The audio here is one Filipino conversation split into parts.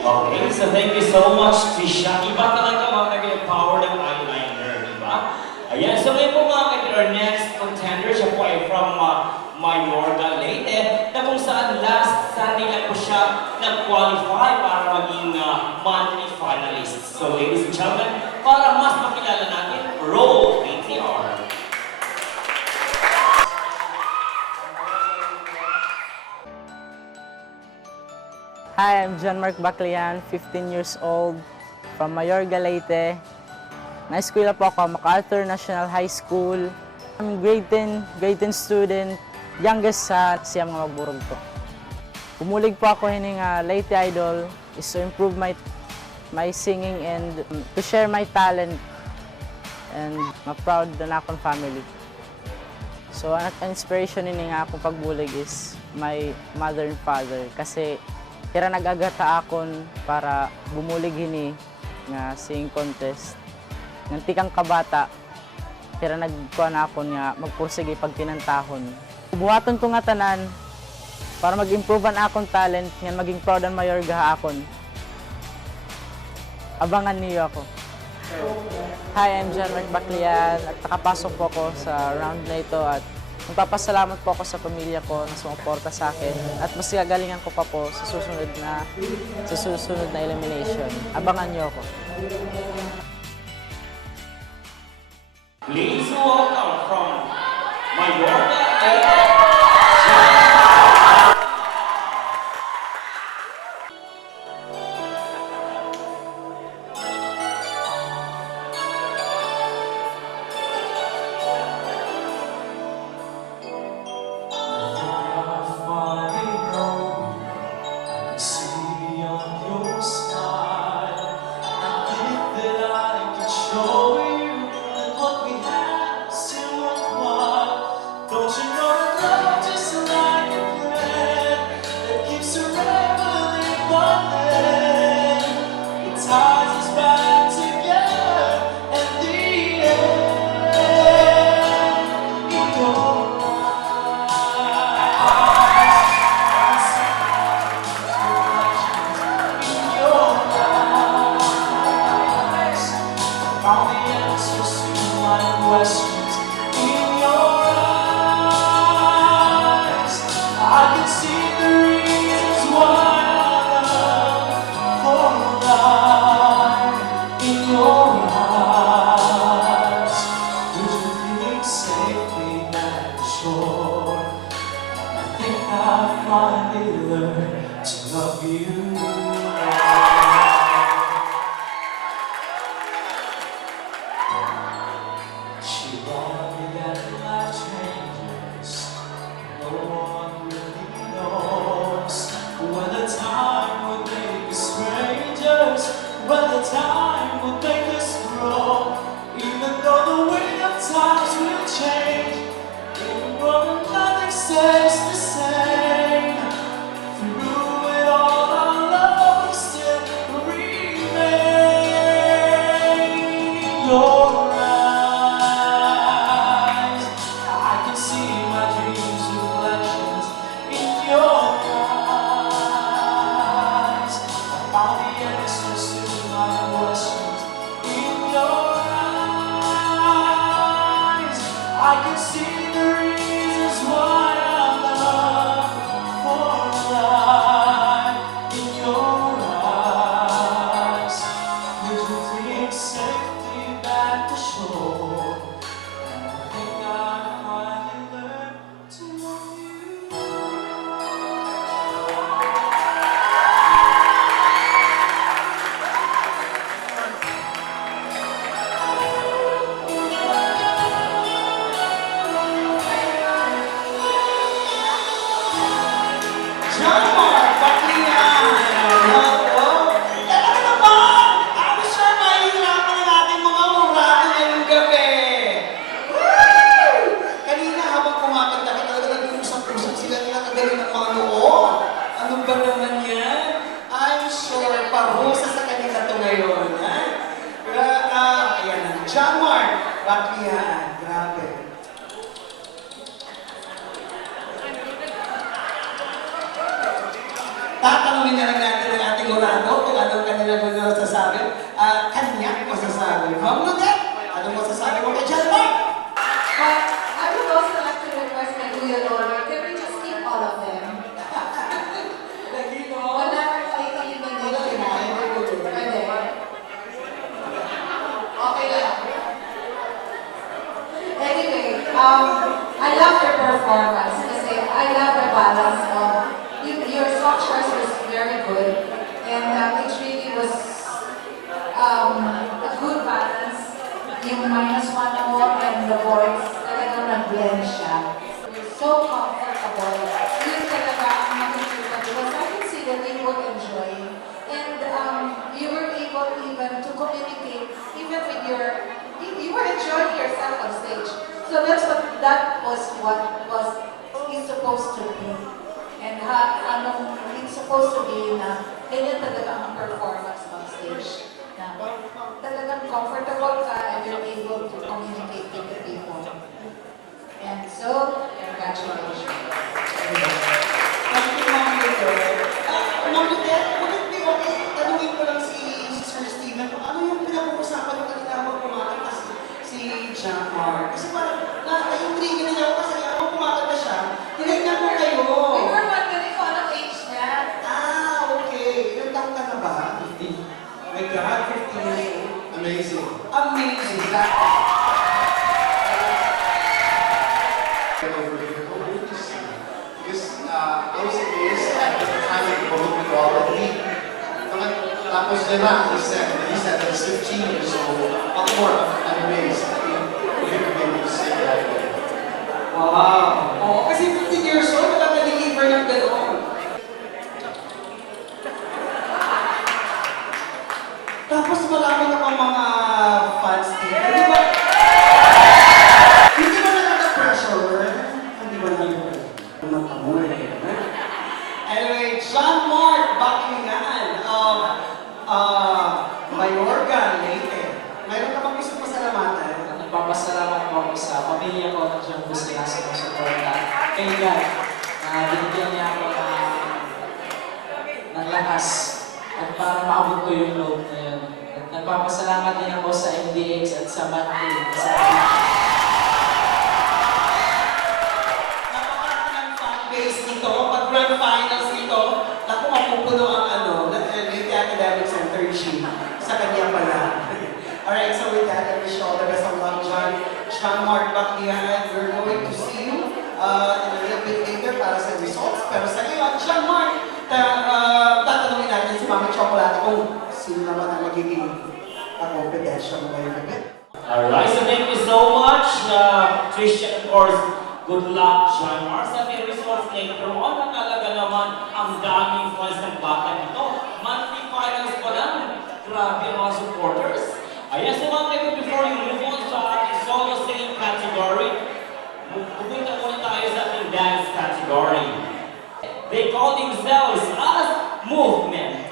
Okay, so thank you so much, Trisha. Iba talaga mga kaibigan yung power ng eyeliner, di ba? Ayan, so ngayon po mga kaibigan, our next contender, siya po ay from Mayorga, Leyte, na kung saan last Sunday lang po siya nag-qualify para maging monthly finalist. So ladies and gentlemen, para mas makilala natin, roll ATR. Hi, I'm John Mark Baclian, 15 years old, from Mayorga, Leyte. Na-eskwela po ako, MacArthur National High School. I'm grade 10 student, youngest sa siyang mga magburog po. Pumulig po ako hining Leyte Idol is to improve my singing and to share my talent and ma-proud na akong family. So, ang inspiration nini nga akong pagbulig is my mother and father kasi kaya nag-agata akon para bumulig hini nga singing contest. Nganti kang kabata, kaya nagkuhan akon nga magpursige pagkinantahon. Buhaton ko nga tanan para mag-improve ang akong talent nga maging proud ang Mayorga akon. Abangan niyo ako. Hi, I'm John Mark Baclian at nakapasok po ako sa round na ito at magpapasalamat po ako sa pamilya ko na sumuporta sa akin at mas gagalingan ko pa po sa susunod na elimination. Abangan niyo ako. Please welcome from Mayorga, Baclian, grabe. Tatanungin na lang natin ang ating orado kung masasabi. Ma'am Lunette, ano masasabi mo kay John Mark? But I would also like to request my Kuya Lolo, can we just keep all of them? Wala nang fighting yung mga kinain. Pwede. Okay lang. Anyway, I love your performance kasi I love the balance of your song choice was very good and it really was a good balance. Yung -1 note and the voice, talagang nag-blend siya. You're so comfortable. Yun talaga ang makikita because I can see that you were enjoying. And you were able even to communicate even with you were enjoying yourself on stage. So that was what is supposed to be. And it's supposed to be na ganyan talaga ang performance on stage. Na talagang comfortable ka and you're able to communicate with the people. And so, congratulations. Thank you, Ma'am Lunette. Ma'am Lunette, would it be okay? Tanungin ko lang si Sir Steven, ano yung pinag-uusapan ng kanina habang kumakanta si John Mark? Kasi parang na-intrigue nila ako kasi habang kumakanta siya, tinignan ko kayo. We were wondering kung anong age niya. Okay. Ilang taon ka na ba? 15. My God, 15 years old. Amazing. Amazing. Get over here. Oh, where did you see? Because I was amazed at the kind of vocal quality. Tapos he said that he's 15 years old. Ako more, I'm amazed. I think we're going to be able to sing that way. Wow. Oo, kasi 15 years old, wala na-deliver ng gano'n. Tapos marami na pang mga fans dito. Di ba? Hindi ba nakaka-pressure? Hindi ba nakaka-pressure? Anyway, John Mark Baclian of Mayorga, Leyte. Mayroon ka bang gusto pasalamatan? Nagpapasalamat po ako sa pamilya ko ng John Buscalas ng suporta kay God na binigyan niya ako ng lakas at para maabot ko yung loob na yun. At nagpapasalamat din ako sa MDX at sa Manly. Napakarami ng fanbase nito. Pag grand finals nito, naku, mapupuno ang Leyte Academic Center Gym sa kanya pala. Alright, so with that, I wish you all the best of luck, John Mark Baclian. We're going to see you in a little bit later para sa results. Pero sa ngayon, John Mark, tatanungin natin si Mami Chocolate kung sino naman ang magiging kompetensya mo ngayong gabi. Alright, so thank you so much, Christian, of course. Good luck, John Mark. Sa may results later on, nakalaga naman ang daming fans ng bata nito. Monthly finals pa lang. Grabe ang mga supporters. Ayan, so mga kaibigan, before you move on sa ating solo singing category, pupunta muna tayo sa ating dance category. They call themselves as Movement.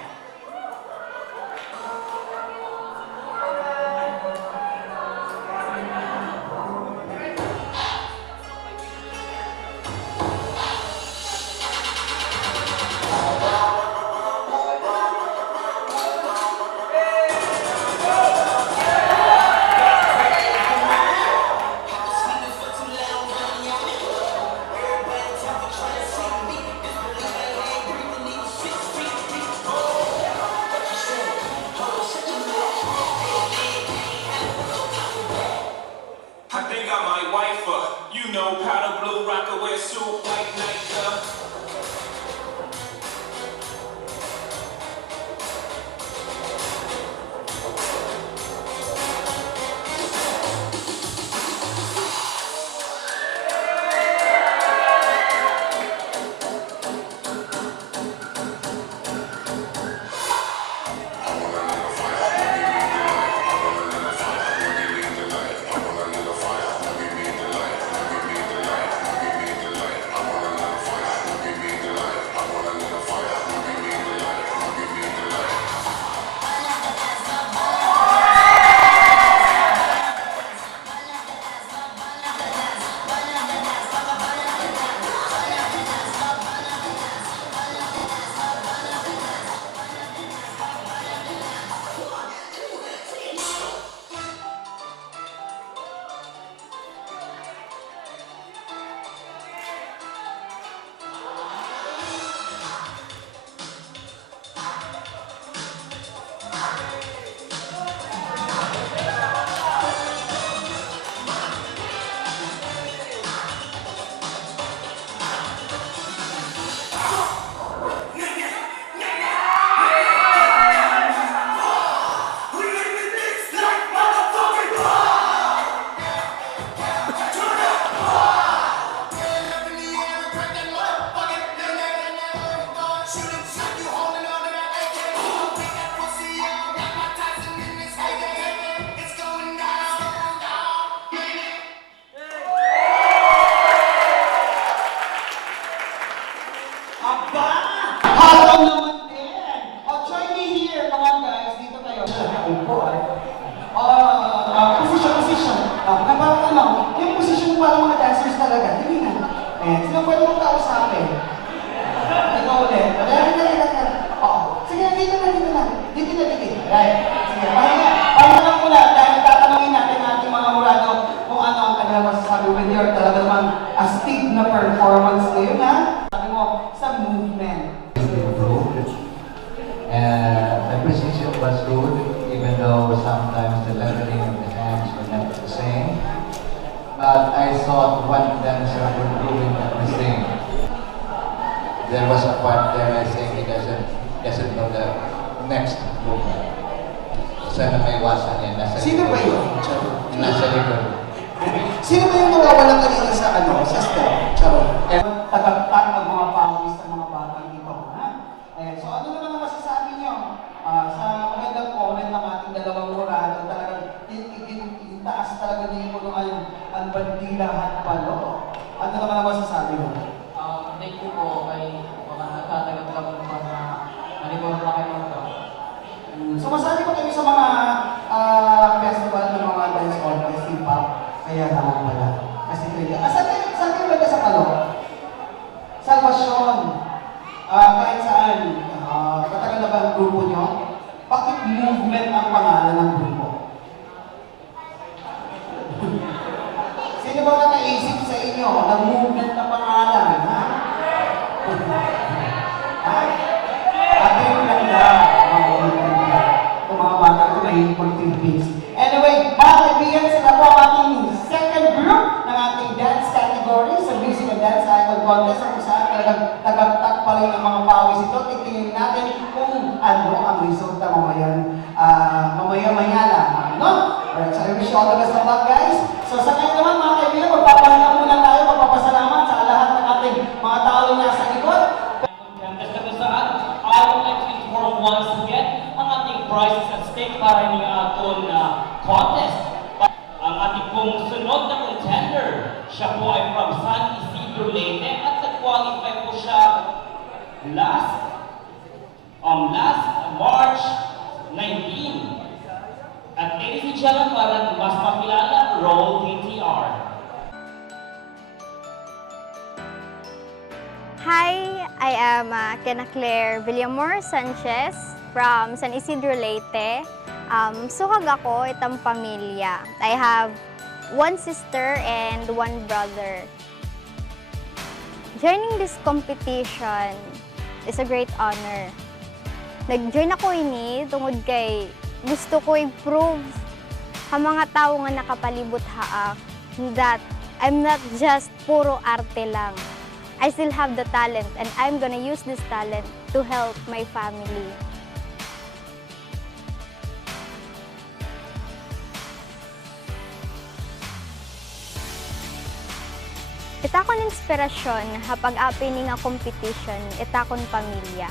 was good, even though sometimes the leveling of the hands were not the same. But I thought one dancer would ruin everything. There was a part there I think he doesn't know the next movement. Sana may iwasan yan. Sino ba yun? Charot. Nasa likod. Sino ba yung nawawala kanina sa sa step? Charot. Tagagtag ang mga pawis ng mga batang ito. Ha? Ayan. So ano naman ang masasabi niyo sa magandang comment ng ating dalawang murado? Talagang intaas talaga niyo kung ang bandilahan palo. Ano naman ang masasabi mo? Thank you po kay mga nagtatagal ka ng mga nalibor na kayo ito. So masali pa kayo sa mga festival ng mga dance contest, hip-hop. Kaya naman pala. Kasi kayo. Saan kayo ba sa palo? Salvation. Kahit saan. Matagal na ba ang grupo nyo? Bakit movement ang pangalan ng grupo? Sino ba na naisip sa inyo na movement na pangalan? Ha? Ha? Ate yung ganda. Yung mga bata ito mahilig mag-Philippines. Anyway, mga kaibigan, sila po ang ating second group ng ating dance category sa Music and Dance Icon Contest kung saan talagang tagagtag pa rin ang mga pawis ito. Titingin natin kung ano ang resulta mamaya lang. No? Alright, so I wish you all the best of luck, guys. So sa ngayon naman, mga kaibigan, magpapahinga muna tayo, magpapasalamat sa lahat ng ating mga tao na nasa likod. Contest na kung saan, I would like to inform once again ang ating prizes at stake para ni aton contest. Ang ating pong sunod na contender, siya po ay from San Isidro Leyte at nag-qualify po siya last March 19. At ladies and gentlemen, para mas makilala, roll KTR. Hi, I am Kena Claire Villamor Sanchez from San Isidro Leyte. Sukag ako itang pamilya. I have one sister and one brother. Joining this competition is a great honor. Nag-join ako ini tungod kay gusto ko i-prove sa mga tao nga nakapalibot haak that I'm not just puro arte lang. I still have the talent and I'm gonna use this talent to help my family. Ita kon inspirasyon hapag happening nga competition, ita kon pamilya.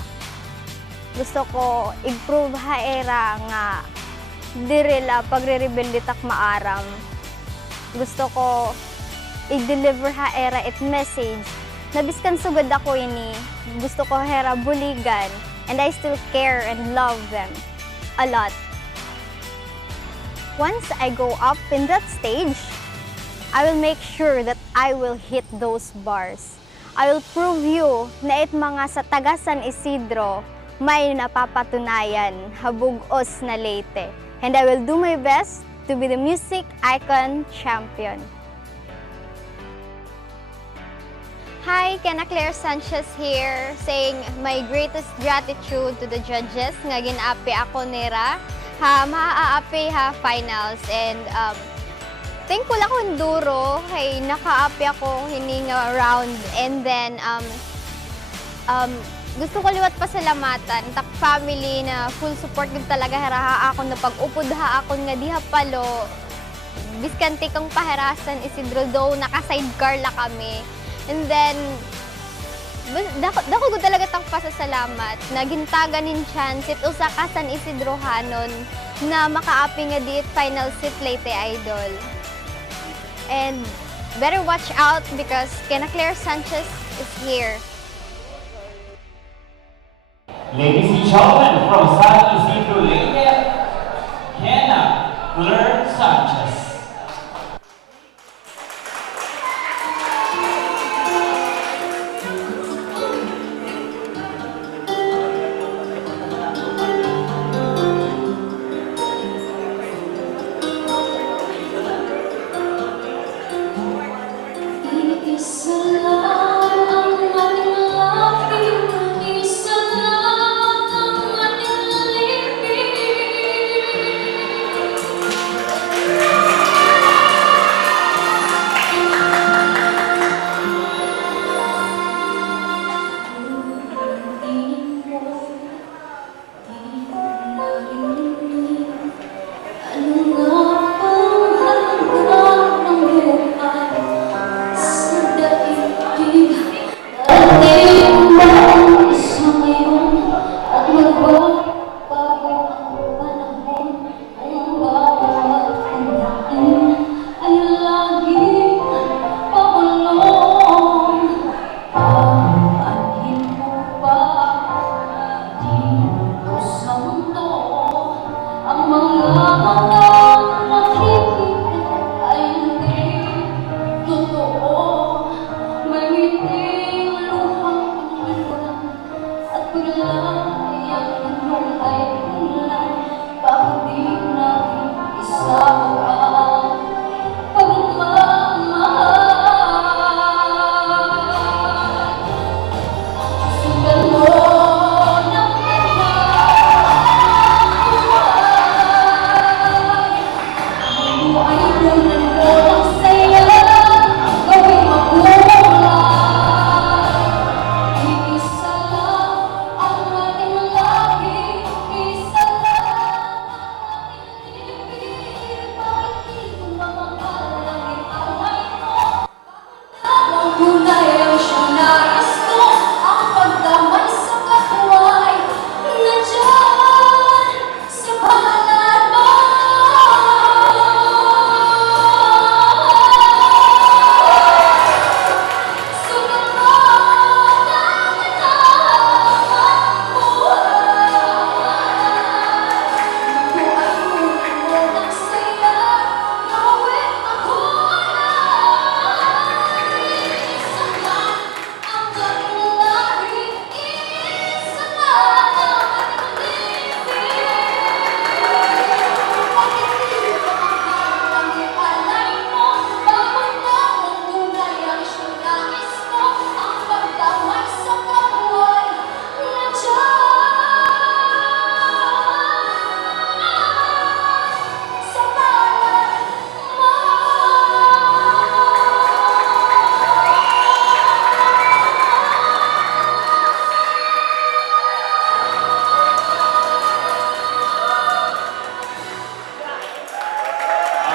Gusto ko i-prove haera nga direla pagre-rebelde tak maaram. Gusto ko i-deliver haera it message na biskan sugod ako ini, gusto ko hera buligan and I still care and love them a lot. Once I go up in that stage, I will make sure that I will hit those bars. I will prove you na it mga sa taga San Isidro may napapatunayan habugos na Leyte. And I will do my best to be the music icon champion. Hi, Kena Claire Sanchez here, saying my greatest gratitude to the judges nga ginapi ako nira maaapi finals and thankful ako enduro kay nakaapi ako hining round and then gusto ko liwat pasalamatan tak family na full support gud talaga haraha ako na pag-upod ha ako nga diha palo biskan tikang paharasan Isidro though naka-sidecar la kami. And then dako gud talaga tang pasasalamat na gintagan nin chance it usa ka San Isidrohanon na makaapi nga diit final seat Leyte Idol. And better watch out because Kena Claire Sanchez is here. Ladies and gentlemen, from San Isidro Leyte, Kena Claire Sanchez. Isa lang ang ating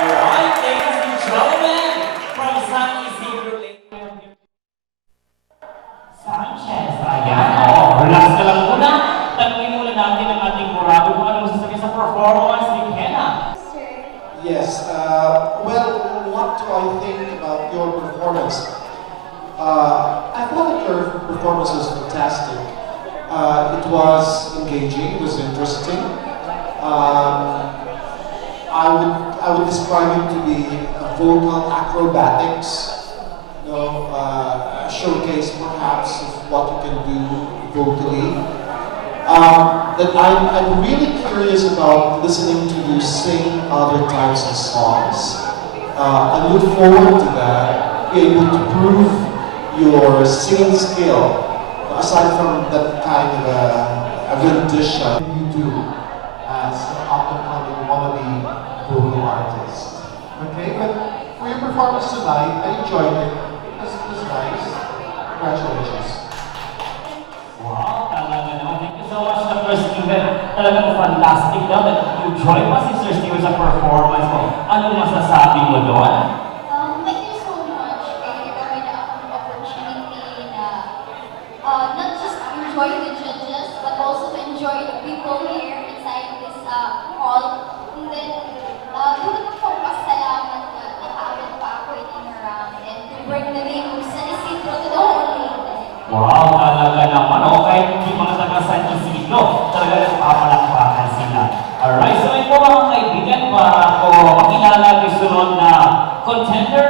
Alright, ladies and gentlemen, from San Isidro Lake. Sanchez, ayan. Oh, relax ka lang muna. Tanungin muna natin ang ating murabi kung ano masasabi sa performance ni Kenna. Yes, well, what do I think about your performance? I thought that your performance was fantastic. It was engaging, it was interesting. I would describe it to be vocal acrobatics, you know, a showcase perhaps of what you can do vocally. That I'm really curious about listening to you sing other types of songs. I look forward to that, be able to prove your singing skill, aside from that kind of a rendition you do as an up-and-coming wannabe vocal artist. Okay, but for your performance tonight, I enjoyed it. It was nice. Congratulations. Wow, talaga naman. Thank you so much, Dr. Steven. Talagang fantastic daw. Enjoy pa si Sir Steven sa performance mo. Ano masasabi mo doon? Thank you so much. Kaya nagkaroon na akong opportunity na not just enjoy the judges, but also enjoy the people here inside this hall. And then, tulad ng pagpasalamat na nakaabot pa ako in and around and to bring the name of San Isidro to the whole Leyte. Wow, talaga naman. O, kahit hindi mga taga San Isidro, talaga nagpapalakpakan sila. Alright, so ito mga kaibigan, para ako makilala yung sunod na contender,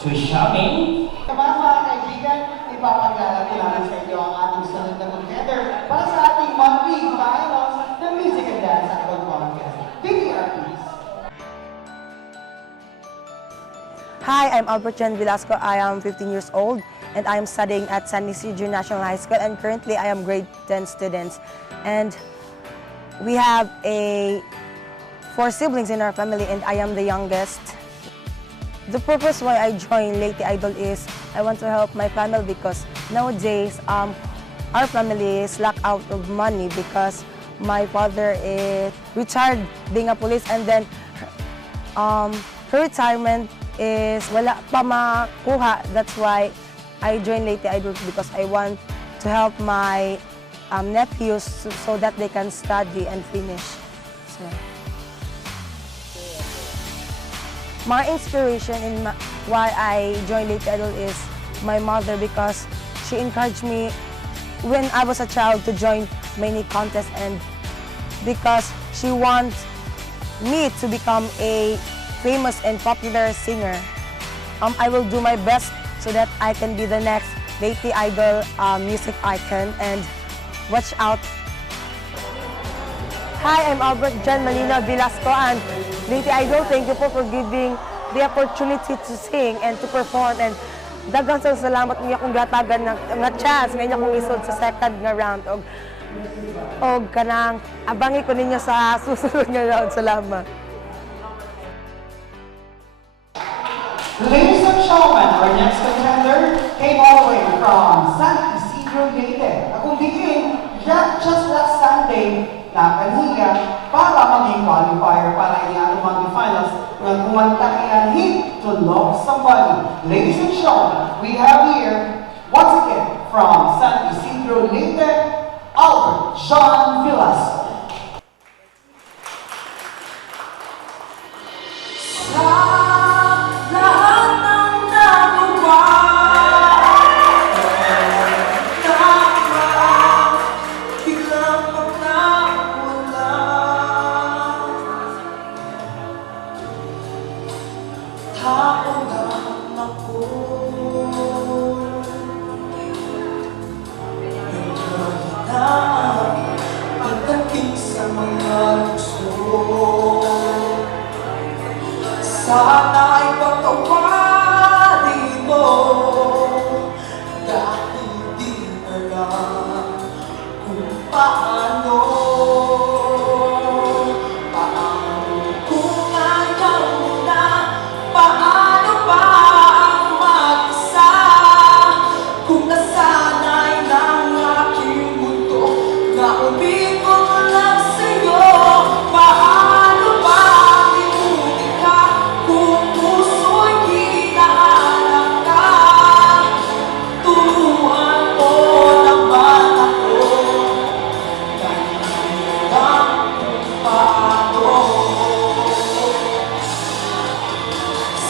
Trisha May. Mga kaibigan, ipapakilala ko namin sa inyo ang ating sunod na contender para sa ating monthly finals ng Music and Dance Acron Contest. VTR, please. Hi, I'm Albert Jan Velasco. I am 15 years old and I am studying at San Isidro National High School, and currently I am grade 10 students. And we have 4 siblings in our family and I am the youngest. The purpose why I joined Leyte Idol is I want to help my family because nowadays our family is lack out of money because my father is retired being a police, and then her retirement is wala pa makuha. That's why I joined Leyte Idol because I want to help my nephews so that they can study and finish. So, my inspiration in why I joined Leyte Idol is my mother because she encouraged me when I was a child to join many contests, and because she wants me to become a famous and popular singer. I will do my best so that I can be the next Leyte Idol music icon, and watch out. Hi, I'm Albert John Malina Velasco, and Leyte Idol, thank you po for giving the opportunity to sing and to perform, and daghang sa salamat niya kung gatagan nga chance ngayon akong isod sa second nga round, og kanang abangi ko ninyo sa susunod nga round. Salamat. Ladies and gentlemen, our next contender came all the way from San Isidro, Leyte. Akong diin, just last Sunday, nakaniya para maging qualifier para iyan ang finals ng kumanta kaya Hit to Love Somebody. Ladies and gentlemen, we have here, once again, from San Isidro, Leyte, Albert John Velasco. Sana'y patawarin mo dahil di alam kung paano kung ayaw mo na, paano ba ang mag-isa kung nasanay ng aking mundo na umikot lang sa'yo. Paano ba limutin ka kung puso'y hinahanap ka? Turuan mo naman ako kahit hindi alam kung paano.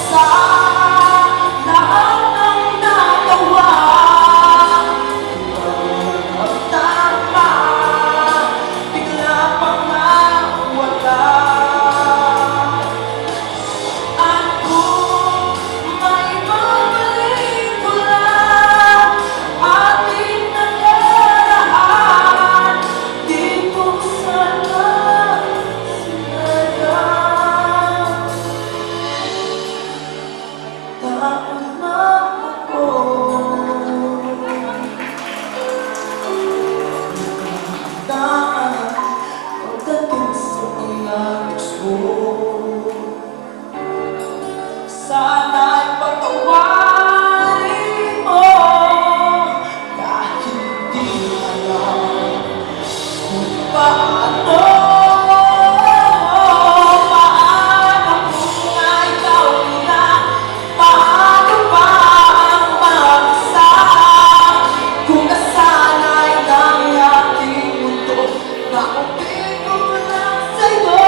Sana ang nagawa ang tama, bigla pang nawala. At kung may babalik ko lang ating nakaraan, di ko sana sinayang. Takot na ako daan pagdating sa mga gusto. Sana'y patawarin mo dahil di alam kung paano. Paano kung ikaw na, paano ba ang mag-isa kung nasanay ng aking mundo na umikot lang sa'yo.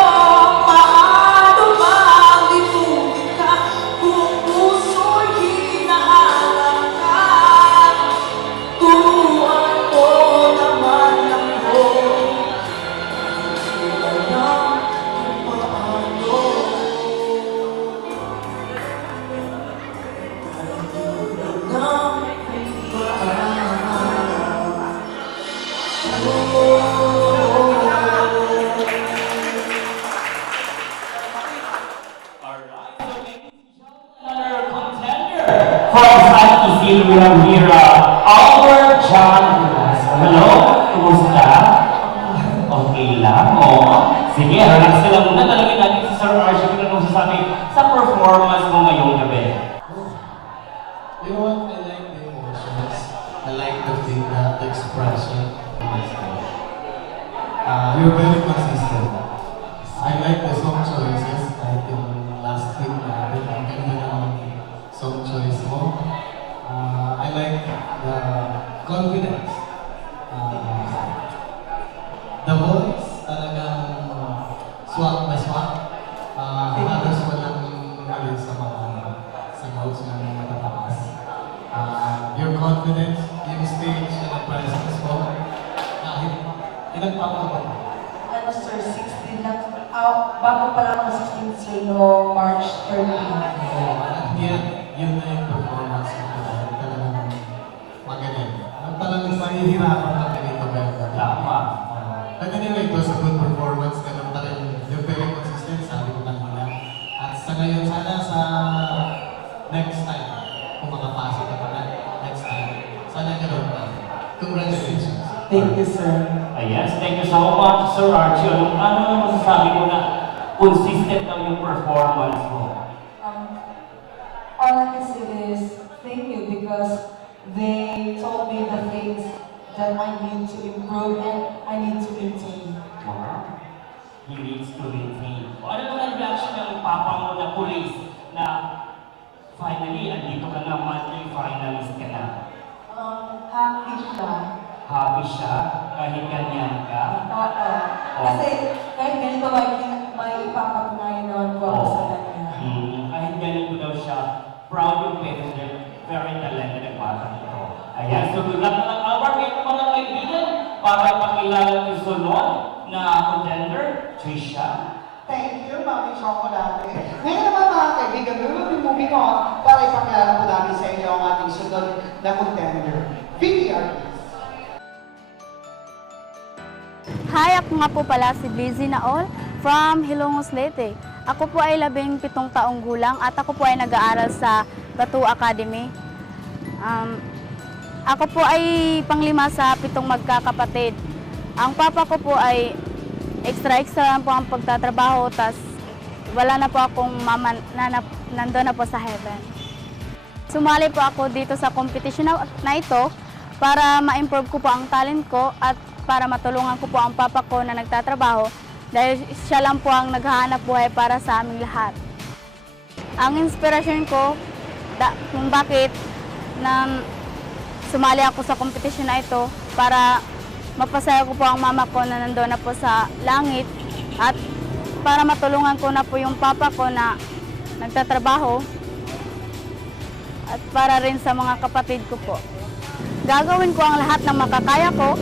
Paano ba limutin ka kung puso'y hinahanap ka? Turuan mo naman ako hindi alam kung paano. Another contender from San Isidro, we have here Albert John Velasco. Hello, kumusta? Okay lang, sige, relax ka lang muna. Talagin natin si Sir Archie kung anong sasabi sa performance mo ngayong gabi. You know what? I like the emotions. I like the expression. You're very consistent. I like the song choices. I think last week natin, ang ganda ng song choice mo. I like the confidence. The voice, talagang swak na swak. Halos walang alin sa mga notes na matataas. Your confidence, yung stage na presence mo, kahit ilang taon ka ba? Sir, 16 lang. bago pa lang ang 16th sir no March 13. Yun na yung performance ko talagang magaling. Talagang mahihirapan ka ganito ba? Tama. But anyway, it was a good performance. Ganun pa rin. You're very consistent, sabi ko kanina. At sa ngayon, sana sa next time, kung makapasok ka pa na next time, sana ganun pa. Congratulations. Thank you, sir. Yes, thank you so much, Sir Archie. Ano masasabi mo na consistent daw yung performance mo? All I can say is thank you because they told me the things that I need to improve and I need to maintain. Wow. He needs to maintain. Ano naman ang reaction ng papa mo na police na finally, andito ka na, monthly finalist ka na? Happy siya. Happy siya kahit ganyan ka? Oo. Kasi kahit ganito may ipapatunayan naman po ako sa kanya. Kahit ganito daw siya, proud yung parents niya, very talented ang bata nito. Ayan, so good luck na ng award ngayon mga kaibigan para ipakilala yung sunod na contender, Trisha. Thank you, Mami Chocolate. Ngayon naman mga kaibigan, we will be moving on para ipakilala po namin sa inyo ang ating sunod na contender. VTR, please. Hi, ako nga po pala si Lizzie Naol from Hilongos, Leyte. Ako po ay 17 taong gulang at ako po ay nag-aaral sa Batu Academy. Ako po ay panglima sa 7 magkakapatid. Ang papa ko po ay extra lang po ang pagtatrabaho, tas wala na po akong mama na nandun na po sa heaven. Sumali po ako dito sa competition na ito para ma-improve ko po ang talent ko at para matulungan ko po ang papa ko na nagtatrabaho dahil siya lang po ang naghahanap buhay para sa aming lahat. Ang inspirasyon ko kung bakit sumali ako sa competition na ito para mapasaya ko po ang mama ko na nandoon na po sa langit at para matulungan ko na po yung papa ko na nagtatrabaho at para rin sa mga kapatid ko po. Gagawin ko ang lahat ng makakaya ko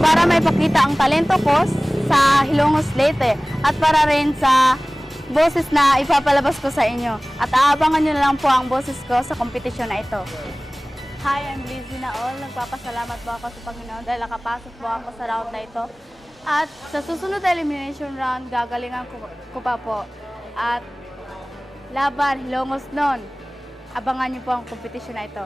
para maipakita ang talento ko sa Hilongos, Leyte at para rin sa boses na ipapalabas ko sa inyo. At aabangan nyo na lang po ang boses ko sa kompetisyon na ito. Hi, I'm Lizzie Naol. Nagpapasalamat po ako sa Panginoon dahil nakapasok po ako sa round na ito. At sa susunod na elimination round, gagalingan ko pa po. At laban, Hilongos nun. Abangan nyo po ang kompetisyon na ito.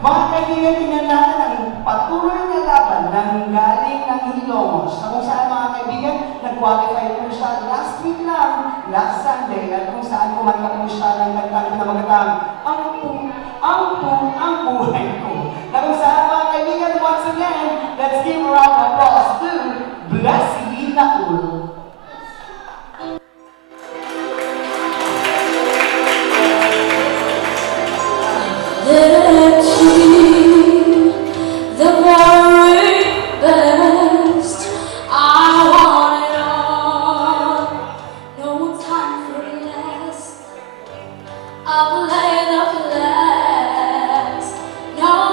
Mga kaibigan, tingnan natin ang patuloy na laban ng galing ng Hilongos. Na kung saan mga kaibigan, nag-qualify po siya last week lang, last Sunday, at kung saan kumanta po siya ng nagtanong na magatang, ang buhay ko. Na kung saan mga kaibigan, once again, let's give a round of applause to Blessy Naul. I'll lay the flags. No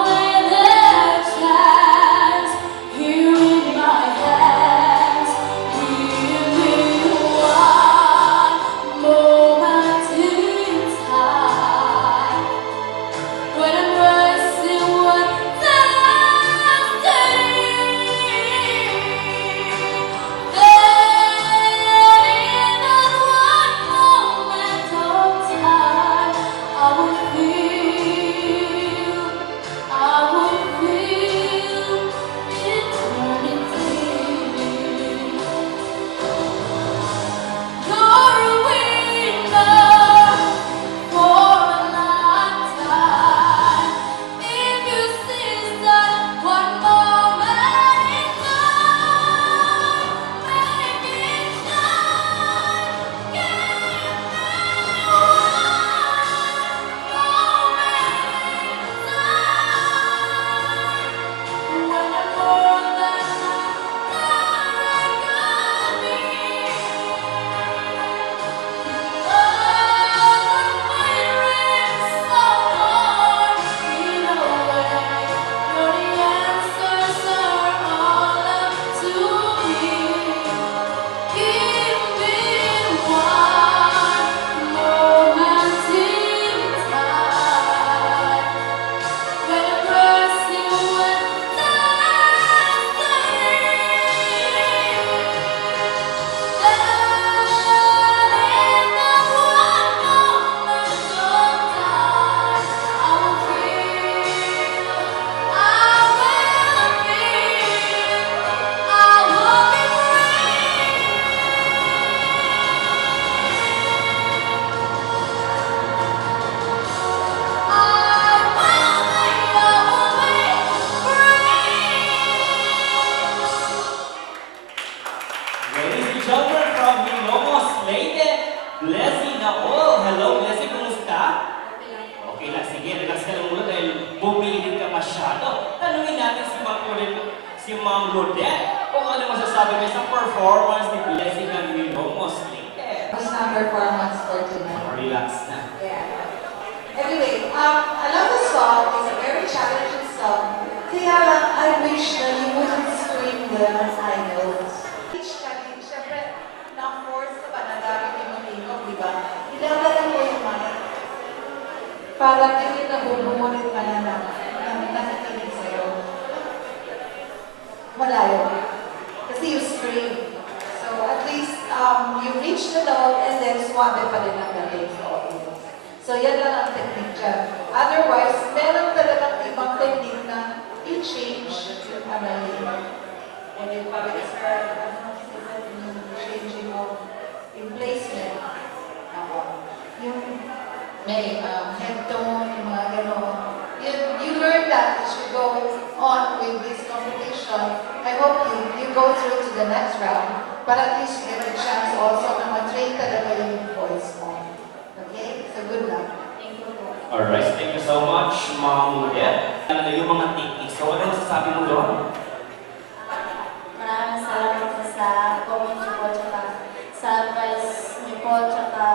si Ma'am Rodette kung ano masasabi niya sa performance ni Blessing ng Willow Mostly. What's not performance for tonight? Relax na. Yeah. Anyway, I love the song. It's a very challenging song. Kaya lang, I wish na you wouldn't scream the high notes. Each time, syempre, na-force ka pa na dahil yung matingog, di ba? Ilalagan mo yung mic. Para hindi na bubungulit ka na nakikinig sa'yo. Malayo. Kasi you scream. So at least you reach the note and then swabe pa din ang galing sa audience. So yan lang ang technique dyan. Otherwise, meron talagang ibang technique na you change yung and then parang yung changing of yung placement. Yung may head tone, yung mga gano'n. You learn that as you go on with this competition. I hope you go through to the next round, but at least you get a chance also na ma-train talaga yung voice mo. Okay? So good luck. Thank you po. Alright, thank you so much, Ma'am Rodette. Ano yung mga techniques? So, ano masasabi mo doon? Maraming salamat po sa comment niyo po, tsaka sa advice niyo po, tsaka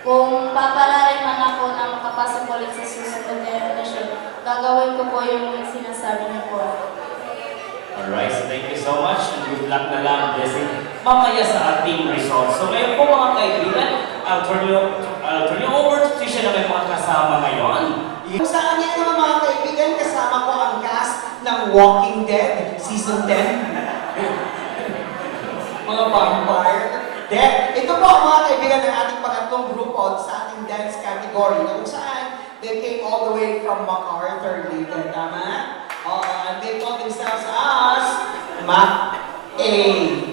kung papalarin man ako na makapasok ulit sa susunod na emission, gagawin ko po yung sinasabi niyo po. Alright, so thank you so much and good luck na lang, Blessing. Mamaya sa ating results. So ngayon po mga kaibigan, I'll turn you over to Tisha na may mga kasama ngayon. Kung saan niya naman mga kaibigan, kasama ko ang cast ng Walking Dead, Season 10. Mga vampire. Ito po ang mga kaibigan ng ating pangatlong grupo sa ating dance category na kung saan they came all the way from MacArthur, Leyte. Tama? And they call themselves as Mac-A.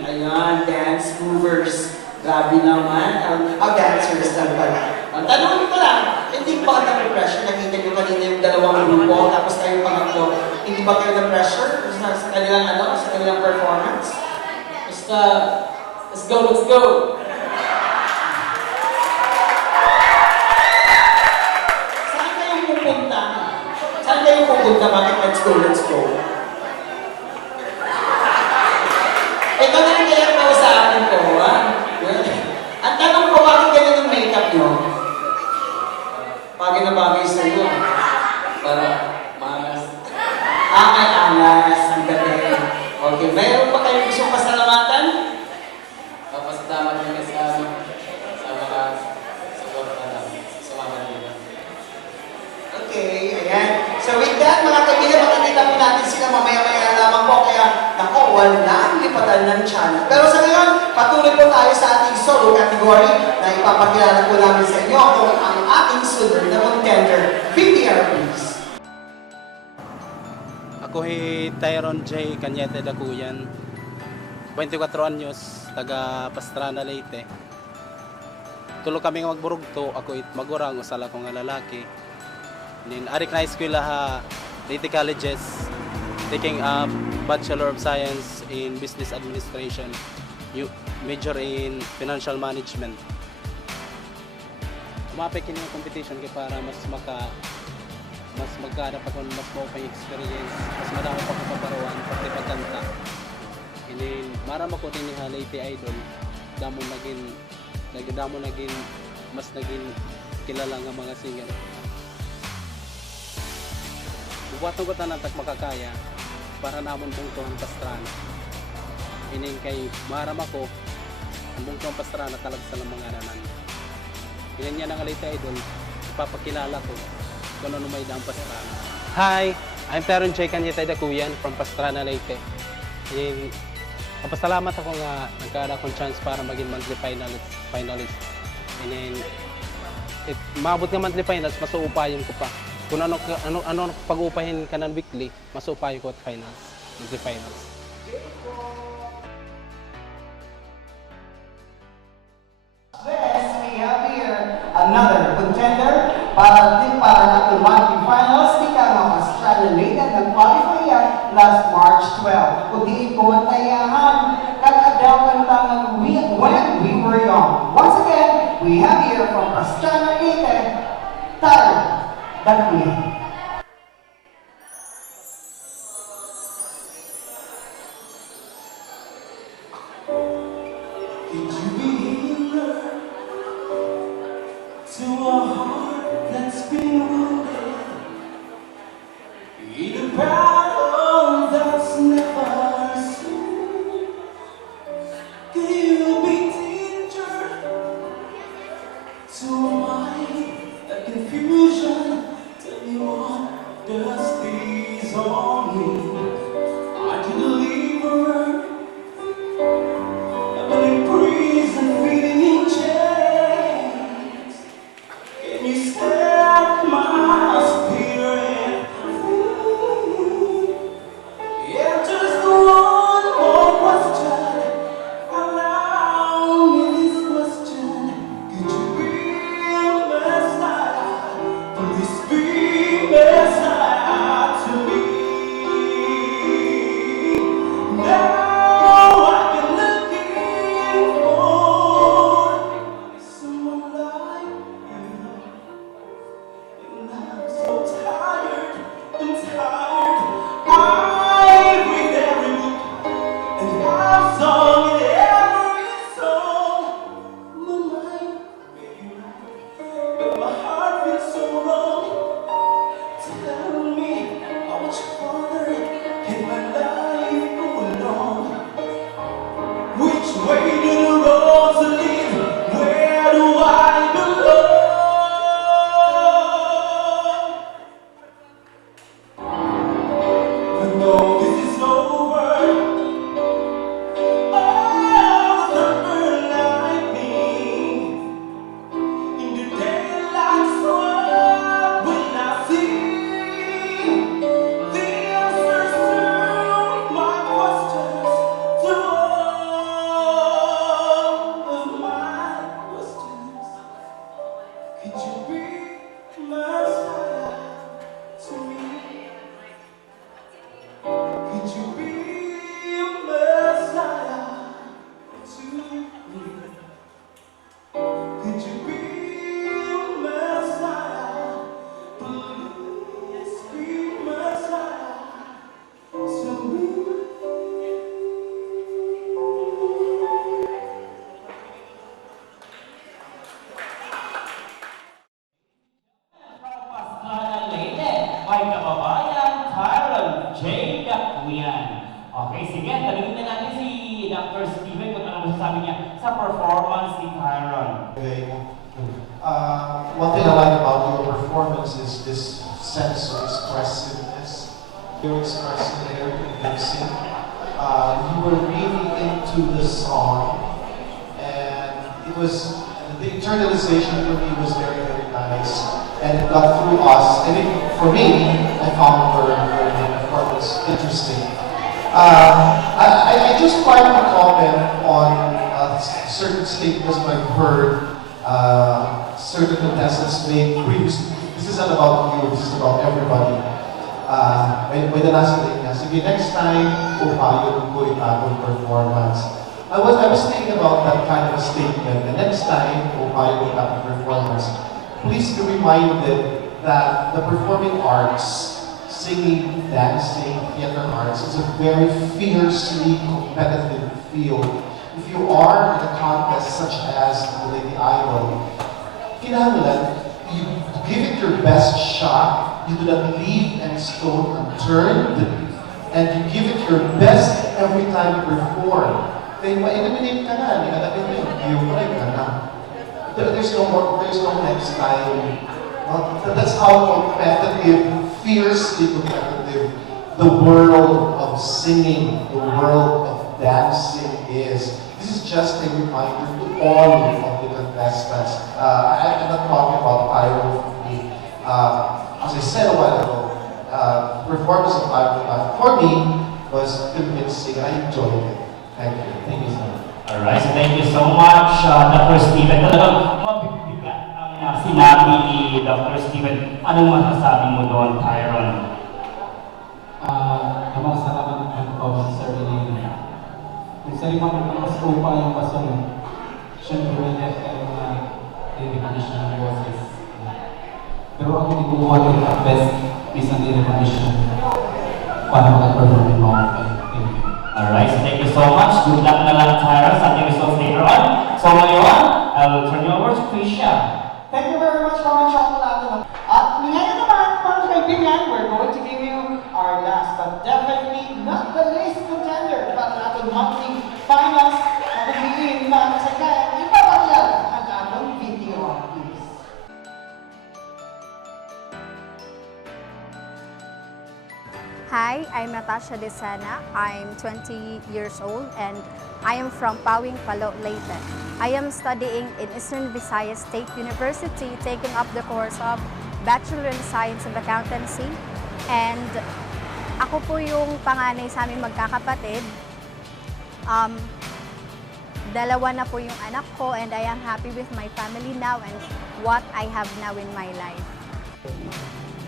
Ayan, dance movers. Grabe naman. Dancers lang pala. Ang tanong ko lang, hindi ba na-pressure? Nakita nyo kanina yung dalawang grupo, tapos tayong pangatlo. Hindi ba kayo na-pressure sa kanilang performance? Basta, let's go, let's go! Saan kayong pupunta? Saan kayong pupunta? Bakit let's go, let's go? Ito na rin kaya ako sa akin ko, ha? Ang tanong ko, bakit ganyan ang makeup nyo? Bagay na bagay sa iyo. Para maangas. Ay, angas. Ang galing. Okay, mayroon pa kayong gustong pasalamatan? Papasalamat niyo sa amin sa mga suporta na sumama nila. Okay, ayan. So with that, mga kaibigan, makikita po natin sila mamaya-maya lamang po. Kaya, naku, wala ang lipatan ng channel. Pero sa ngayon, patuloy po tayo sa ating solo category na ipapakilala po namin sa inyo kung ang ating sunod na contender. VTR, please. Ako Tyron J. Cañete Dacuyan, 24 anyos, taga Pastrana, Leyte. Tulo kami nga magburugto, ako magurang, usala ko nga lalaki. Arik na school ha, Leyte Colleges, taking a Bachelor of Science in Business Administration, major in Financial Management. Umapik yun yung competition kaya para mas magkahanap ako, mas maupang experience, mas madami pa ko paparuan, pati pagkanta. Maram ako din ni Leyte Idol, mas naging kilala nga mga singer. Bubuhat ng gutan ng makakaya para namon bungtuhan Pastrana. Kay maram ako, ang bungtuhan Pastrana talaga sa mga aranan. Niya ng Leyte Idol, ipapakilala ko kung ano may daang Pastrana. Hi, I'm Tyron J. Cañete Dacuyan from Pastrana, Leyte. Kapasalamat ako nga nagkaroon akong chance para maging monthly finalist. Maabot nga monthly finals, masuupayin ko pa. Kung ano pag-uupahin ka ng weekly, masuupayin ko at finals, monthly finals. We have here another contender para natin monthly finals. Tika nga Pastrana Leyte nag-qualify yan last March 12. Kung di ko tayahan, kag-adaw tangan when we were young. Once again, we have here from Pastrana Leyte, Tyron Dacuyan. Could you be healer to a heart that's been wounded in a battle that's never seen? Could you be teacher to a mind that confusion? Tell me what does this all mean? Are you the deliverer? I've been in prison, feeding in chains. Can you set my spirit free? Yeah, just one more question. Allow me this question. Could you be a Messiah? Please be Messiah to me. Now I can looking for someone like you. And I'm so tired, I'm tired. I read every book and I've sung every song. My mind may be right, but my heart feels so wrong. Tell me, how much farther can my life go along? Which way do the roads lead? Where do I belong? When all this is over, all the burn like me. In the daylight, what will I see? The answers to my questions, to all of my questions. Could you be Messiah to me? Could you be Messiah to me? Could you be Messiah? Please be Messiah to me. Paskala Leyte, may kababayan, Tyron J. Dakuyan. Okay, sige, tanungin na natin si Dr. Steven kung ano masasabi niya sa performance ni Tyron. One thing I like about your performance is this sense of expressiveness. You're expressing it, you're convincing. You were really into the song, and it was the internalization for me was very, very nice, and it got through us. I mean, for me, I found your performance interesting. I just like to comment on certain statements I've heard certain contestants make previously. This isn't about you, this is about everybody. May nasa niya, sige, next time, upayon ko itagong performance. I was thinking about that kind of a statement. The next time, upayon ko itagong performance. Please be reminded that the performing arts, singing, dancing, theater arts, is a very fiercely competitive field. If you are in a contest such as the Lady Idol, kinahanglan, you give it your best shot, you do not leave any stone unturned, and you give it your best every time you perform. Then ma-eliminate ka na, nilalagay mo yung break ka na. There's no next time. That's how competitive, fiercely competitive the world of singing, the world of dancing is. This is just a reminder to all of the contestants. I'm not talking about Pyro for me. As I said a while ago, performance of Pyro for me was convincing. I enjoyed it. Thank you. Thank you so much. Alright, so thank you so much, Dr. Steven. Talagang mabibigat ang sinabi ni Dr. Steven. Anong masasabi mo doon, Tyron? Namang salamat ng performance sa rin. Kung sa limang magpapasupa yung basong, syempre may left ang mga recognition ng boses. Pero ako hindi ko kuha yung best piece ng recognition para mag-perform yung mga. Thank you. Alright, so thank you so much. Good luck na lang, Tyron, sa ating results later on. So ngayon, I'll turn you over to Krisha. Thank you very much, Mama Chocolate. At ngayon naman, mga kaibigan, we're going to give you our last, but definitely not the least contender para natin monthly finals na kumiliin na sa kaya ipapakilala ang atong video, please. Hi, I'm Natasha Desana. I'm 20 years old and I am from Pawing, Palo, Leyte. I am studying in Eastern Visayas State University, taking up the course of Bachelor in Science of Accountancy. And ako po yung panganay sa aming magkakapatid. Dalawa na po yung anak ko and I am happy with my family now and what I have now in my life.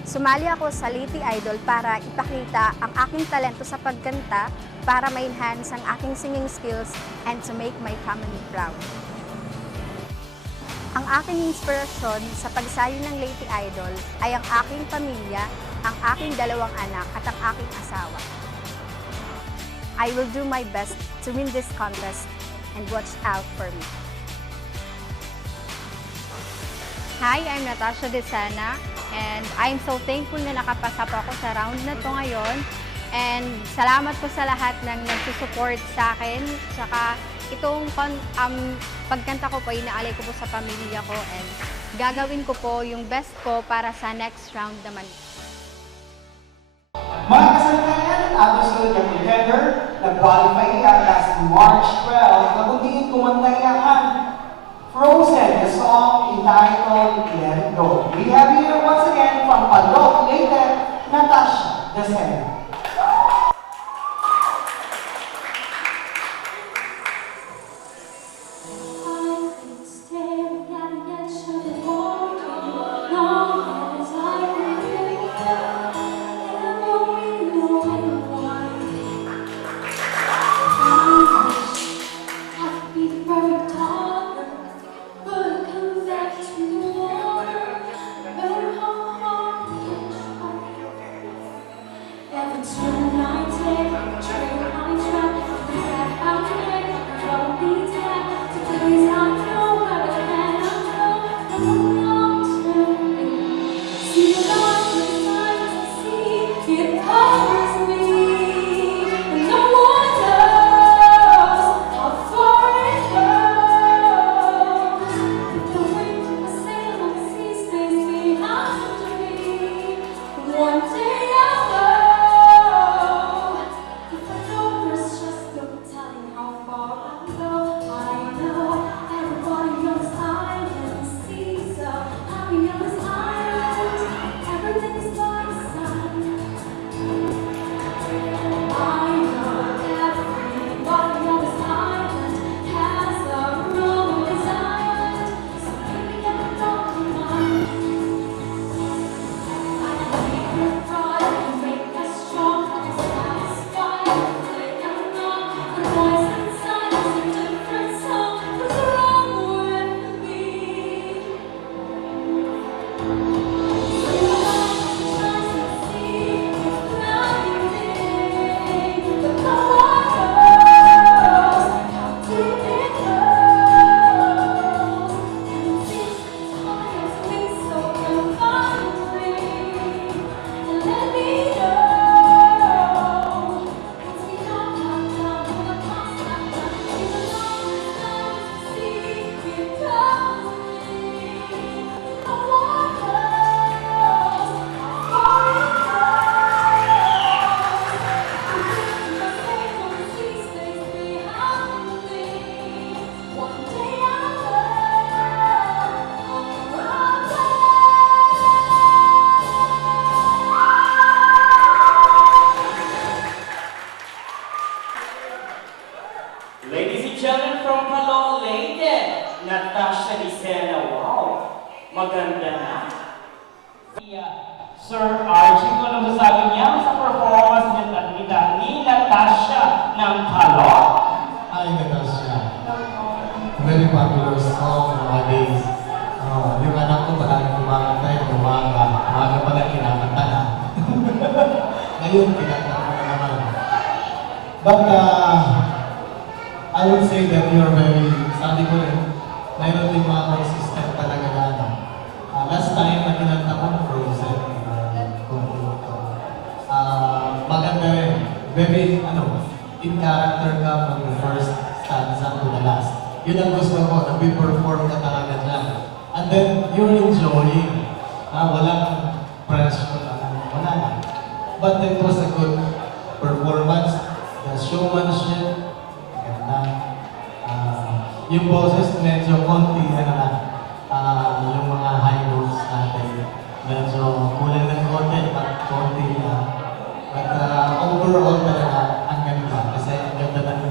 Sumali ako sa Leyte Idol para ipakita ang aking talento sa pagkanta para ma-enhance ang aking singing skills and to make my family proud. Ang aking inspirasyon sa pagsali ng Leyte Idol ay ang aking pamilya, ang aking dalawang anak at ang aking asawa. I will do my best to win this contest and watch out for me. Hi, I'm Natasha Desana and I'm so thankful na nakapasa po ako sa round na to ngayon. And salamat po sa lahat ng nagsusupport sa akin. Tsaka itong pagkanta ko po, inaalay ko po sa pamilya ko and gagawin ko po yung best ko para sa next round naman. Mga kasalitayan at ating sunod na contender, nag-qualify yan last March 12 na kung diin kumantayahan Frozen, the song entitled Let It Go. We have here once again from Palo, Leyte, Natasha Desena. Ladies and gentlemen from Palo, Leyte, Natasha Desena. Wow, maganda na. Sir Archie, kung ano masasabi niya sa performance ni Natasha ng Palo? Hi, Natasha. Very popular song nowadays. Yung anak ko palagi kumakanta yung umaga pa lang kinakanta na. Ngayon, kinakanta ko na naman. But I would say that you're very sabi ko rin, mayroon din mga consistent talaga na ano. Last time na kinanta ko, Frozen. Maganda rin. Very, in character ka from the first stanza to the last. Yun ang gusto ko, nag-perform ka talaga dyan. And then, you're enjoying. Walang pressure, wala na. But it was a good performance. The showmanship, ganda. Yung boses, medyo konti, yung mga high notes natin. Medyo kulang ng konti, but konti na. But overall talaga, ang ganda. Kasi ang ganda ng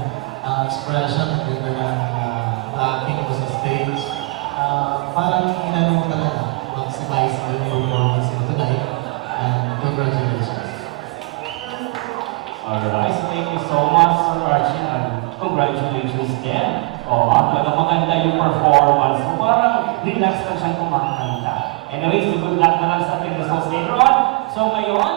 expression, ang ganda ng acting ko sa stage. Parang inano mo talaga, maximize mo yung performance mo tonight. And congratulations. Alright, so thank you so much, Sir Archie, and congratulations again. Talagang maganda yung performance. So parang relax lang siyang kumakanta. Anyways, so good luck na lang sa ating results later on. So ngayon,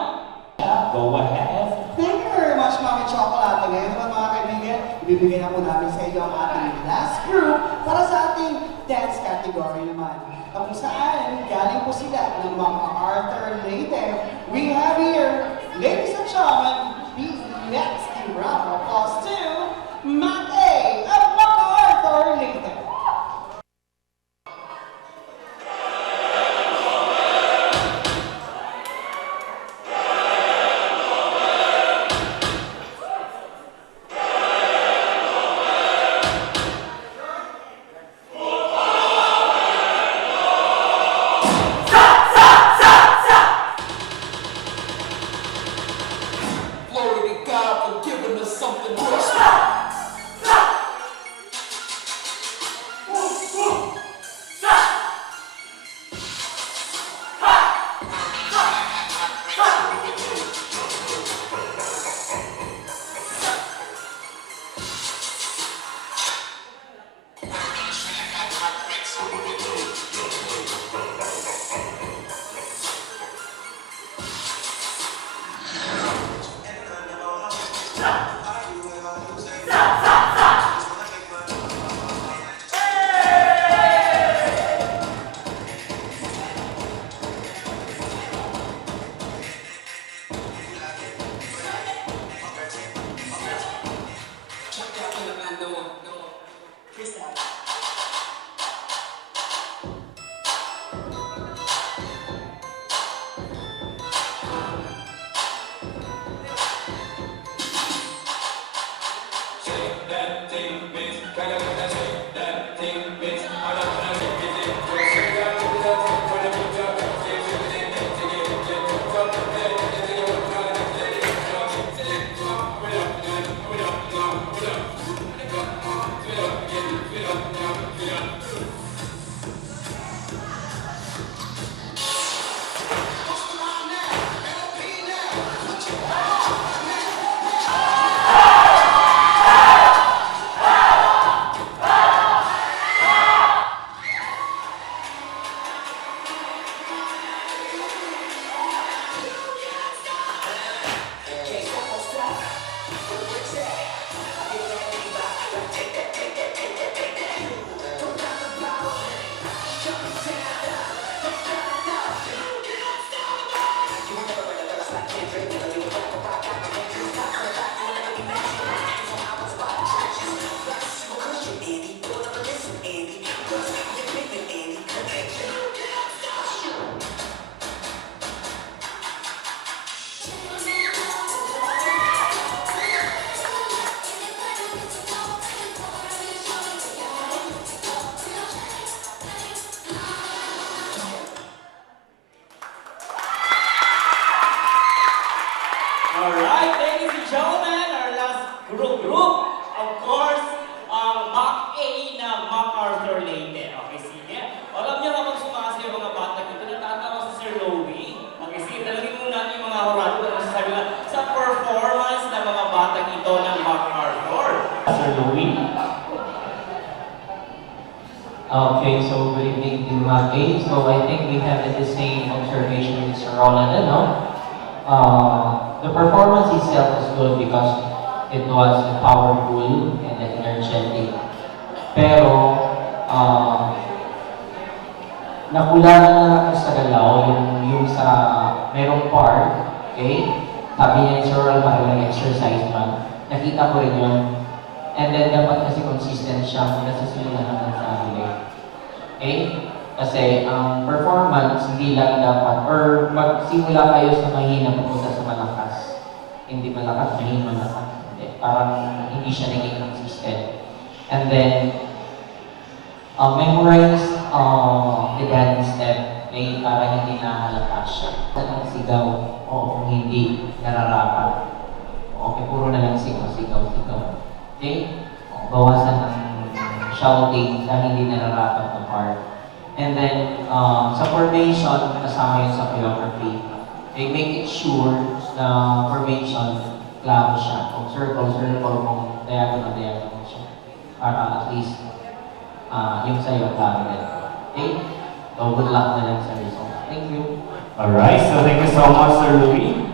go ahead. Thank you very much, Mami Chocolate. Ngayon naman mga kaibigan, ibibigay na po namin sa iyo ang ating last group para sa ating dance category naman. Kung saan, galing po sila ng mga Arthur Leyte. We have here, ladies and gentlemen, please let's give a round of applause to Matt A. of mga Arthur Leyte. Alright, ladies and gentlemen, our last group, of course, ang Mac A na MacArthur Leyte. Okay, sige. Alam niyo kapag sumasayaw mga bata dito, natatawa si Sir Louie. Okay, sige, talagin muna natin yung mga hurado na masasabi na sa performance ng mga bata ito ng MacArthur. Sir Louie. Okay, so good evening to Mac A. So I think we have the same observation with Sir Roland, no? The performance itself is good because it was powerful and energetic. Pero, nakulangan na ako sa galaw, yung sa merong part, okay? Sabi niya yung Sir Ron, parang exercise man. Nakita ko rin yun. And then, dapat kasi consistent siya kung nasusunod ng sarili. Okay? Kasi ang performance, hindi lang dapat, or magsimula kayo sa mahina papunta sa malakas. Hindi malakas, mahina malakas. Hindi. Parang hindi siya naging consistent. And then, memorize the dance step, may para hindi nahalata siya. Ang sigaw, o kung hindi, nararapat. Okay, puro na lang sigaw. Okay? Bawasan ng shouting sa hindi nararapat na part. And then, sa formation, kasama yun sa choreography. They make it sure na formation, klaro siya. Kung circle, kung diagonal siya. Para at least, yung sa'yo, klaro din. Okay? So, good luck na lang sa result. Thank you. Alright, so thank you so much, Sir Louie.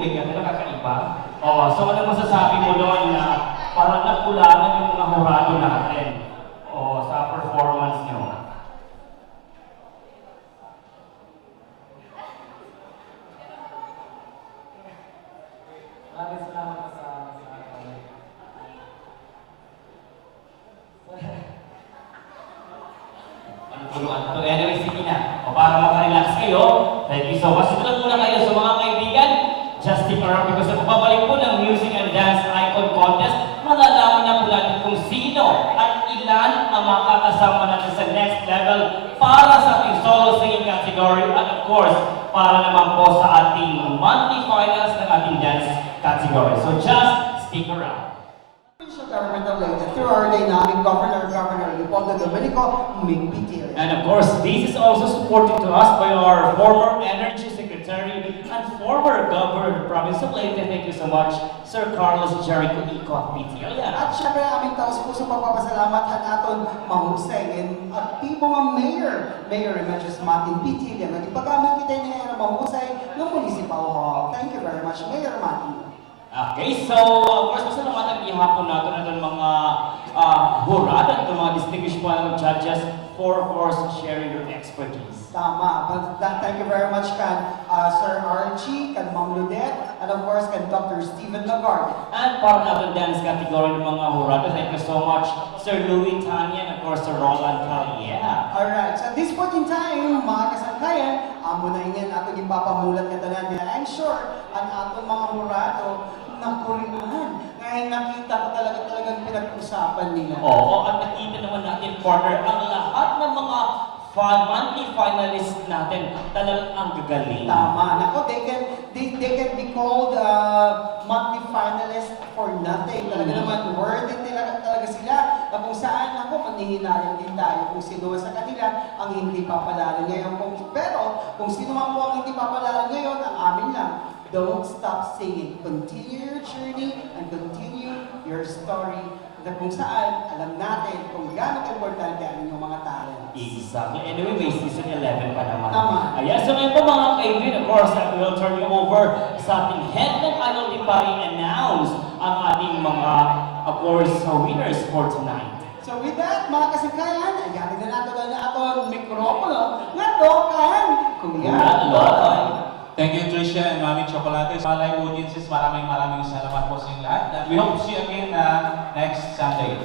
May ganda nakakaiba. So ano masasabi mo doon na parang nakulangan yung mga hurado natin sa performance nyo? Maraming salamat sa Anyway, sige na. Para makarelax kayo, thank you so much. Ito muna kayo sa mga kaibigan. Just stick around because sa pagbabalik po ng Music and Dance Icon Contest, malalaman na po natin kung sino at ilan ang makakasama natin sa next level para sa ating solo singing category at of course, para naman po sa ating monthly finals ng ating dance category. So just stick around. Government of Leyte through our dynamic Governor Leopoldo Domenico Migpitil. And of course, this is also supported to us by our former Energy Secretary and former Governor of the Province of Leyte. Thank you so much, Sir Carlos Jericho Icot Pitilla. At syempre, aming taos puso pagpapasalamat naton mahusay and aktibo nga Mayor Remedios Martin Pitilla. Nagipagkamit kita niya na mahusay ng Municipal Hall. Thank you very much, Mayor Martin. Okay, so of course, pasalamatan ihapon natin ang mga hurad at mga distinguished panel judges for of course sharing your expertise. Tama. Thank you very much kan Sir Archie, kan Ma'am Ludette, and of course kan Dr. Stephen Lagarde. And para natin dance category ng mga hurad, thank you so much Sir Louie Tanya and of course Sir Roland Caliena. Alright, so at this point in time, mga kasangkayan, amo na inyan atong ipapamulat ka tanan nila. I'm sure ang atong mga hurado nakurinuhan. Ngayon nakita ko talagang pinag-usapan nila. Oo, at nakita naman natin, partner, ang lahat ng mga monthly finalists natin talagang ang gagaling. Tama. Nako, they can be called monthly finalists for nothing. Talaga naman, worthy talaga sila. Na kung saan, ako, manihinayan din tayo kung sino sa kanila ang hindi papalala ngayon. Pero, kung sino man po ang hindi papalala ngayon, ang amin lang, don't stop singing. Continue your journey and continue your story na kung saan alam natin kung gaano importante ang inyong mga talents. Exactly. Anyway, may season 11 pa naman. Tama. Ayan, so ngayon po mga kaibigan, of course, I will turn you over sa ating head ng Idol di pa announce ang ating mga, of course, winners for tonight. So with that, mga kasangkayan, ayatin na nato na aton mikropono nga to kan Kuya Loloy. Thank you, Tricia and Mami Chocolate. Sa live audiences, maraming salamat po sa inyong lahat. And we hope to see you again next Sunday.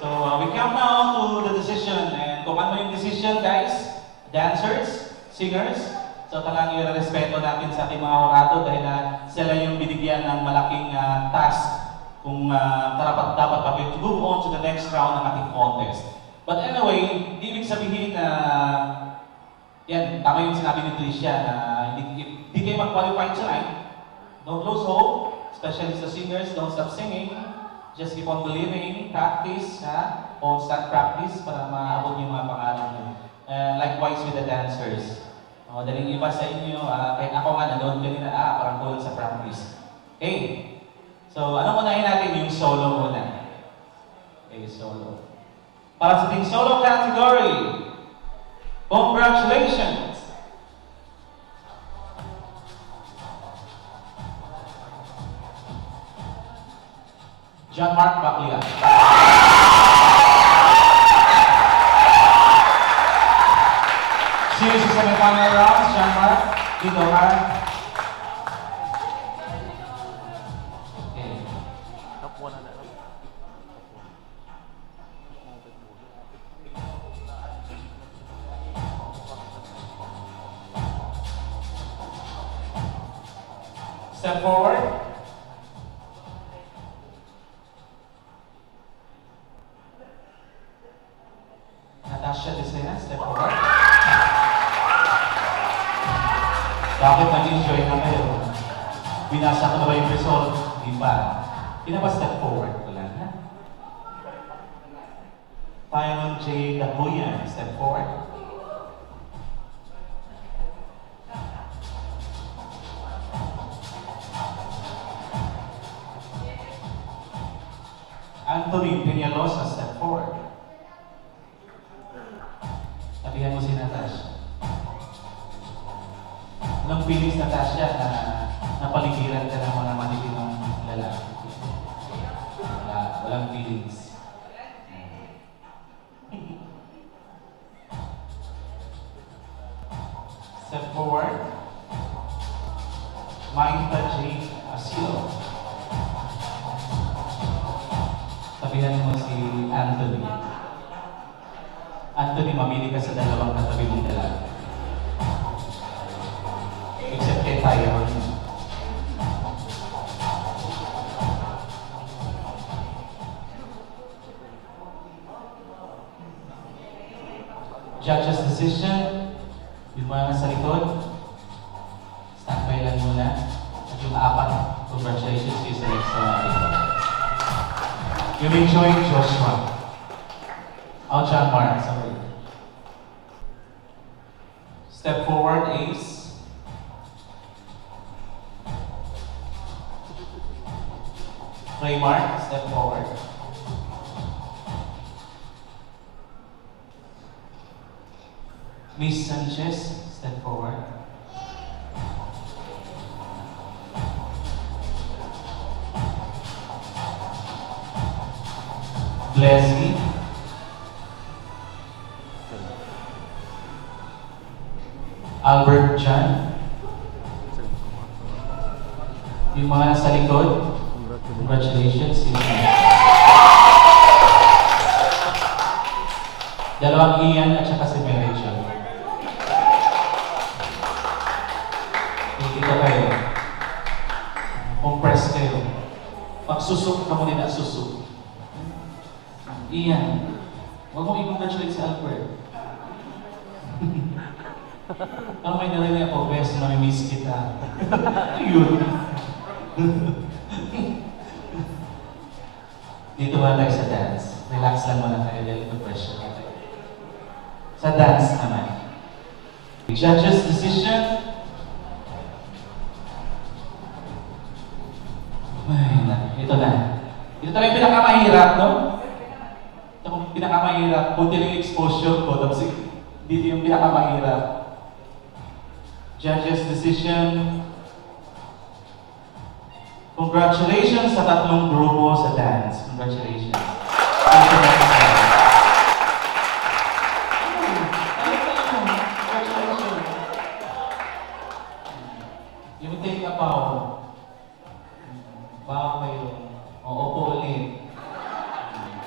So we come now to the decision. And kung ano yung decision, guys, dancers, singers, so talagang i-respeto natin sa ating mga hurado dahil sila yung binigyan ng malaking task kung dapat kami to move on to the next round ng ating contest. But anyway, di ibig sabihin na yan, tama yung sinabi ni Tricia na hindi kayo mag-qualify tonight. Don't lose hope, especially sa singers, don't stop singing. Just keep on believing, practice, won't stop practice para maabot yung mga pangalan nyo. Likewise with the dancers. Dahil iba sa inyo, kahit ako nga nanood kanina, parang kulang sa practice. Okay, so ano unahin natin? Yung solo muna. Okay, solo. Para sa ating solo category, congratulations! John Mark Baclia. final rounds, Jean-Marc. Dito ka. Okay. Step forward. Natasha Desena, step forward. Bakit nag-enjoy na kayo? Binasa ko na ba yung result? Di ba? Pinapa-step forward ko lang, ha? Tyron J. Dabuyan, step forward. Anthony Peñalosa, step forward. Sabihan mo si Natasha. Anong feelings, Natasha, na napaligiran ka ng mga matitinong lalaki? Walang feelings. Step forward. Maita J. Asilo. Sabihan mo si Anthony. Anthony, mamili ka sa dalawang katabi mong lalaki. Except kay Tyron. Judge's decision. Yung mga nasa likod. Standby lang muna. At yung apat, congratulations to you sa next round. You may join Joshua. Jean-Marc, sorry. Step forward, Ace. Raymark, step forward. Miss Sanchez, step forward. Blessy. Albert John. Yung mga nasa likod, congratulations. Dalawang Ian at saka si Mary John. Dito kayo. Compress kayo. Pagsusok ka mo din at susok. Ian, huwag mong i-congratulate si Albert. Parang may narinig ako, best na may miss kita. Ayun. Dito muna tayo sa dance. Relax lang muna tayo dahil ito pressure natin. Sa dance naman. Judge's decision. Ay, ito na. Ito talaga yung pinakamahirap, no? Ito yung pinakamahirap. Buti lang yung exposure ko. Tapos dito yung pinakamahirap. Judge's decision. Congratulations sa tatlong grupo sa dance. Congratulations. You take a bow. Bow kayo. O upo ulit.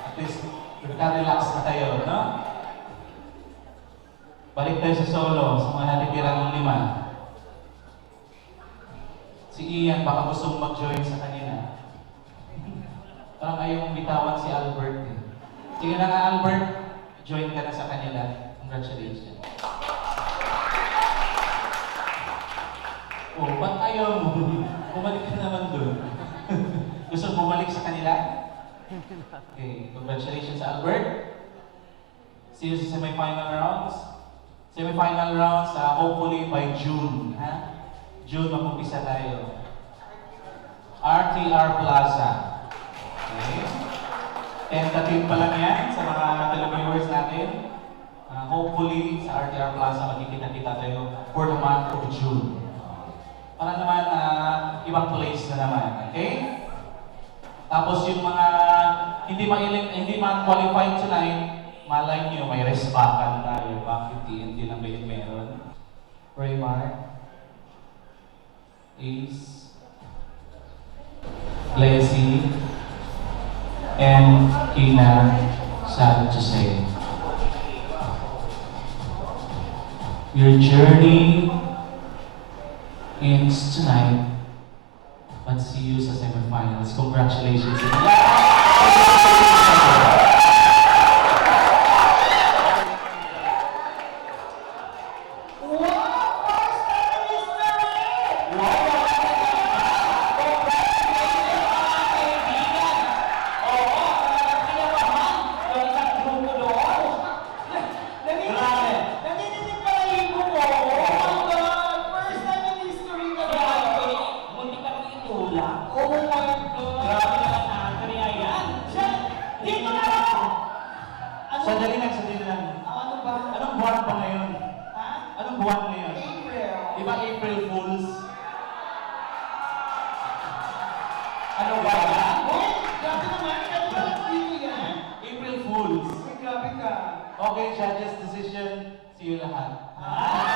At least, relax na kayo, no? Balik tayo sa solo, sa mga natitirang 5. Si Ian, baka gustong mag-join sa kanila. Parang ayaw mong bitawan si Albert eh. Sige na nga Albert, join ka na sa kanila. Congratulations. Oh, ba't ayaw mo? Bumalik ka naman doon. Gusto mo bumalik sa kanila? Okay, congratulations Albert. See you sa semi-final rounds. Semi-final rounds, hopefully by June. Ha? June, mag-umpisa tayo. RTR Plaza. Okay. Tentative pa lang yan sa mga televiewers natin. Hopefully, sa RTR Plaza, magkikita-kita tayo for the month of June. Para naman, ibang place na naman. Okay? Tapos yung mga hindi ma-qualified tonight, malay nyo, may respakan tayo. Bakit TNT lang ba yung meron? Raymar, Ace, Lacy, and Kina, sad to say. Your journey ends tonight, but see you sa semifinals. Congratulations. Nanininig pa ang ibo ko. Oh my God! First time in history na ba? Munti ka kang itulak. Oh my God! Grabe naman Andre, ayan. Dito na ako! Sandali lang. Ano ba? Anong buwan pa ngayon? Ha? Anong buwan ngayon? April. Di ba April Fools? Ano ba? Uy! Grabe naman! Ano ba ang dito yan? April Fools. Uy, grabe ka. Okay, judges decision. See you lahat. Ah!